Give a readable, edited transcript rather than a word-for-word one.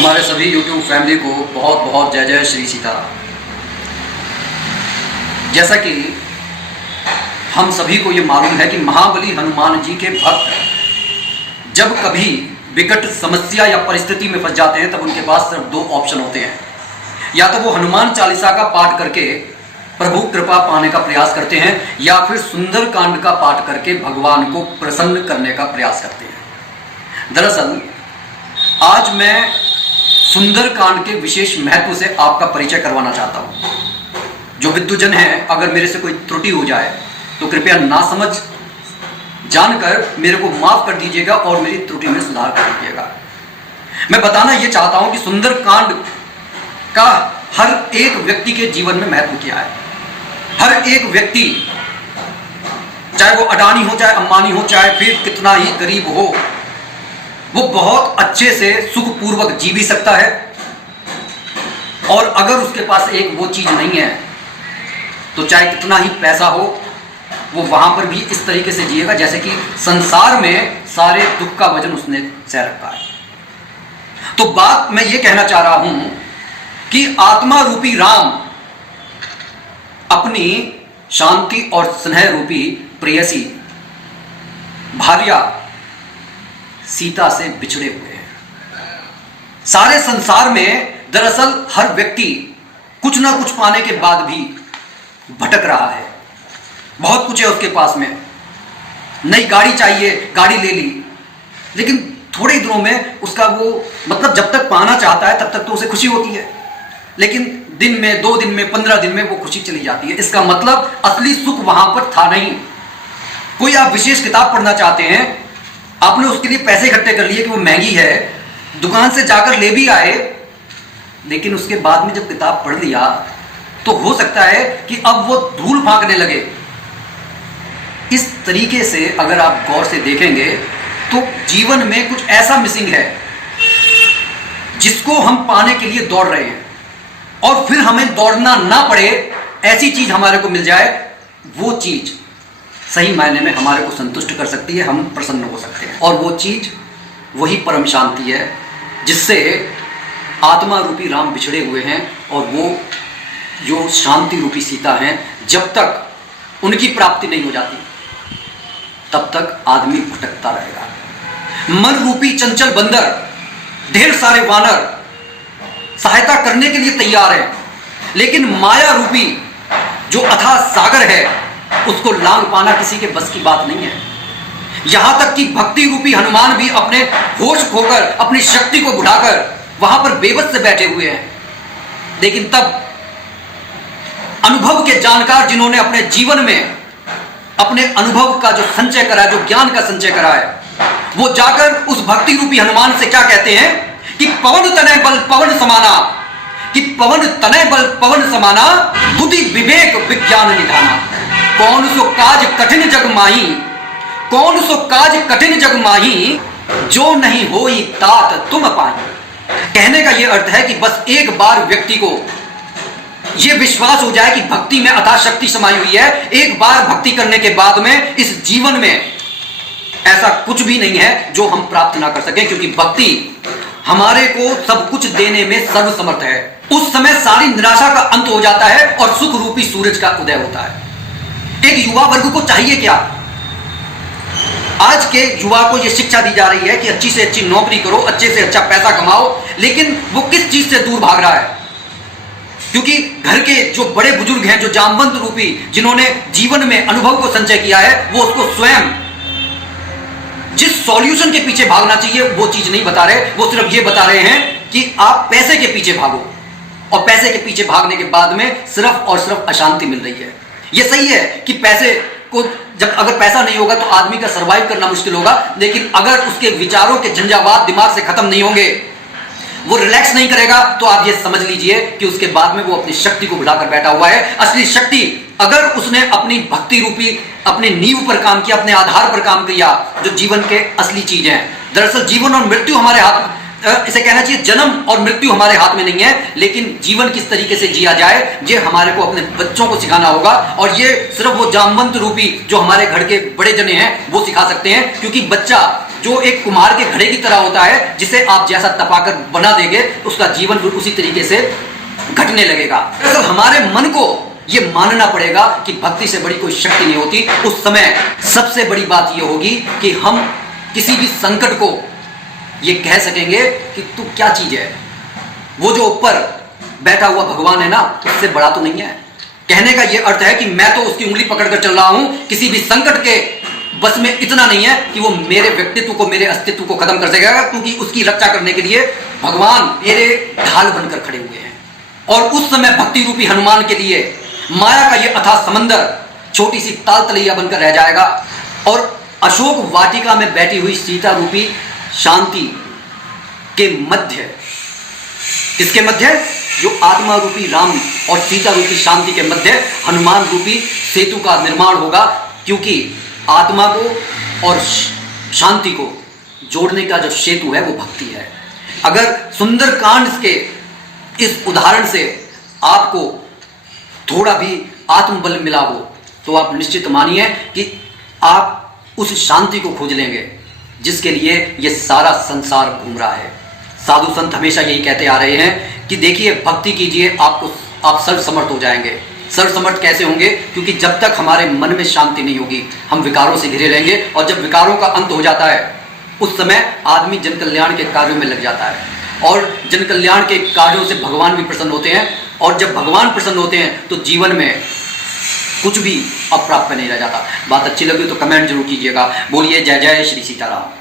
हमारे सभी YouTube family को बहुत बहुत जय जय श्री सीताराम। जैसा कि हम सभी को ये मालूम है कि महाबली हनुमान जी के भक्त जब कभी विकट समस्या या परिस्थिति में फंस जाते हैं तब उनके पास सिर्फ दो ऑप्शन होते हैं। या तो वो हनुमान चालीसा का पाठ करके प्रभु कृपा पाने का प्रयास करते हैं या फिर सुंदर कांड का पाठ करके भगवान को प्रसन्न करने का प्रयास करते हैं। दरअसल आज मैं सुंदर कांड के विशेष महत्व से आपका परिचय करवाना चाहता हूं। जो विद्वजन है, अगर मेरे से कोई त्रुटि हो जाए तो कृपया नासमझ जानकर मेरे को माफ कर दीजिएगा और मेरी त्रुटि में सुधार कर दीजिएगा। मैं बताना यह चाहता हूं कि सुंदर कांड का हर एक व्यक्ति के जीवन में महत्व क्या है। हर एक व्यक्ति, चाहे वो अडानी हो, चाहे अंबानी हो, चाहे फिर कितना ही गरीब हो, वो बहुत अच्छे से सुखपूर्वक जी भी सकता है। और अगर उसके पास एक वो चीज नहीं है तो चाहे कितना ही पैसा हो, वो वहां पर भी इस तरीके से जिएगा जैसे कि संसार में सारे दुख का वजन उसने सह रखा है। तो बात मैं ये कहना चाह रहा हूं कि आत्मा रूपी राम अपनी शांति और स्नेह रूपी प्रेयसी भार्या सीता से बिछड़े हुए हैं। सारे संसार में दरअसल हर व्यक्ति कुछ ना कुछ पाने के बाद भी भटक रहा है। बहुत कुछ है उसके पास में, नई गाड़ी चाहिए, गाड़ी ले ली, लेकिन थोड़े दिनों में उसका वो मतलब जब तक पाना चाहता है तब तक तो उसे खुशी होती है, लेकिन दिन में, 2 दिन में, 15 दिन में वो खुशी चली जाती है। इसका मतलब असली सुख वहां पर था नहीं। कोई आप विशेष किताब पढ़ना चाहते हैं, आपने उसके लिए पैसे इकट्ठे कर लिए कि वो महंगी है, दुकान से जाकर ले भी आए, लेकिन उसके बाद में जब किताब पढ़ लिया तो हो सकता है कि अब वो धूल फांकने लगे। इस तरीके से अगर आप गौर से देखेंगे तो जीवन में कुछ ऐसा मिसिंग है जिसको हम पाने के लिए दौड़ रहे हैं, और फिर हमें दौड़ना ना पड़े, ऐसी चीज हमारे को मिल जाए, वो चीज सही मायने में हमारे को संतुष्ट कर सकती है, हम प्रसन्न हो सकते हैं। और वो चीज वही परम शांति है जिससे आत्मा रूपी राम बिछड़े हुए हैं। और वो जो शांति रूपी सीता हैं, जब तक उनकी प्राप्ति नहीं हो जाती तब तक आदमी भटकता रहेगा। मन रूपी चंचल बंदर, ढेर सारे वानर सहायता करने के लिए तैयार है, लेकिन माया रूपी जो अथाह सागर है उसको लांग पाना किसी के बस की बात नहीं है। यहां तक कि भक्ति रूपी हनुमान भी अपने होश खोकर, अपनी शक्ति को बुढ़ाकर वहां पर बेबस से बैठे हुए हैं। लेकिन तब अनुभव के जानकार जिन्होंने अपने जीवन में अपने अनुभव का जो संचय करा है, जो ज्ञान का संचय करा है, वो जाकर उस भक्ति रूपी हनुमान से क्या कहते हैं कि पवन तनय बल पवन समाना, कि पवन तनय बल पवन समाना, बुद्धि विवेक विज्ञान निधाना। कौन सो काज कठिन जग माही, कौन सो काज कठिन जग माही, जो नहीं होई तात तुम पाई। कहने का यह अर्थ है कि बस एक बार व्यक्ति को यह विश्वास हो जाए कि भक्ति में अथाह शक्ति समाई हुई है, एक बार भक्ति करने के बाद में इस जीवन में ऐसा कुछ भी नहीं है जो हम प्राप्त ना कर सकें, क्योंकि भक्ति हमारे को सब कुछ देने में सर्वसमर्थ है। उस समय सारी निराशा का अंत हो जाता है और सुख रूपी सूरज का उदय होता है। एक युवा वर्ग को चाहिए क्या? आज के युवा को यह शिक्षा दी जा रही है कि अच्छी से अच्छी नौकरी करो, अच्छे से अच्छा पैसा कमाओ, लेकिन वो किस चीज से दूर भाग रहा है? क्योंकि घर के जो बड़े बुजुर्ग हैं, जो जामवंत रूपी, जिन्होंने जीवन में अनुभव को संचय किया है, वो उसको स्वयं जिस सॉल्यूशन के पीछे भागना चाहिए वो चीज नहीं बता रहे। वो सिर्फ ये बता रहे हैं कि आप पैसे के पीछे भागो, और पैसे के पीछे भागने के बाद में सिर्फ और सिर्फ अशांति मिल रही है। ये सही है कि पैसे को जब अगर पैसा नहीं होगा तो आदमी का सर्वाइव करना मुश्किल होगा, लेकिन अगर उसके विचारों के झंझावात दिमाग से खत्म नहीं होंगे, वो रिलैक्स नहीं करेगा, तो आप ये समझ लीजिए कि उसके बाद में वो अपनी शक्ति को बढ़ाकर बैठा हुआ है। असली शक्ति अगर उसने अपनी भक्ति रूपी अपनी नींव पर काम किया, अपने आधार पर काम किया, जो जीवन के असली चीज है। दरअसल जीवन और मृत्यु हमारे हाथ, इसे कहना चाहिए जन्म और मृत्यु हमारे हाथ में नहीं है, लेकिन जीवन किस तरीके से जिया जाए ये हमारे को अपने बच्चों को सिखाना होगा। और ये सिर्फ वो जामवंत रूपी जो हमारे घर के बड़े जने हैं वो सिखा सकते हैं, क्योंकि बच्चा जो एक कुम्हार के घड़े की तरह होता है, जिसे आप जैसा तपाकर बना देंगे उसका जीवन भी उसी तरीके से घटने लगेगा। दरअसल हमारे मन को ये मानना पड़ेगा कि भक्ति से बड़ी कोई शक्ति नहीं होती। उस समय सबसे बड़ी बात ये होगी कि हम किसी भी संकट को ये कह सकेंगे कि तू क्या चीज है, वो जो ऊपर बैठा हुआ भगवान है ना, उससे बड़ा तो नहीं है। कहने का ये अर्थ है कि मैं तो उसकी उंगली पकड़कर चल रहा हूं, किसी भी संकट के बस में इतना नहीं है कि वो मेरे व्यक्तित्व को, मेरे अस्तित्व को खत्म कर सकेगा, क्योंकि उसकी रक्षा करने के लिए भगवान मेरे ढाल बनकर खड़े हुए हैं। और उस समय भक्ति रूपी हनुमान के लिए माया का ये अथाह समंदर छोटी सी ताल तलैया बनकर रह जाएगा। और अशोक वाटिका में बैठी हुई सीता रूपी शांति के मध्य, किसके मध्य? जो आत्मा रूपी राम और सीता रूपी शांति के मध्य हनुमान रूपी सेतु का निर्माण होगा, क्योंकि आत्मा को और शांति को जोड़ने का जो सेतु है वो भक्ति है। अगर सुंदरकांड के इस उदाहरण से आपको थोड़ा भी आत्मबल मिला हो तो आप निश्चित मानिए कि आप उस शांति को खोज लेंगे जिसके लिए ये सारा संसार घूम रहा है। साधु संत हमेशा यही कहते आ रहे हैं कि देखिए भक्ति कीजिए, आप सर्वसमर्थ हो जाएंगे। सर्वसमर्थ कैसे होंगे? क्योंकि जब तक हमारे मन में शांति नहीं होगी हम विकारों से घिरे रहेंगे, और जब विकारों का अंत हो जाता है उस समय आदमी जन कल्याण के कार्यों में लग जाता है, और जन कल्याण के कार्यों से भगवान भी प्रसन्न होते हैं। और जब भगवान प्रसन्न होते हैं तो जीवन में कुछ भी अप्राप्य नहीं रह जाता। बात अच्छी लगी तो कमेंट जरूर कीजिएगा। बोलिए जय जय श्री सीताराम।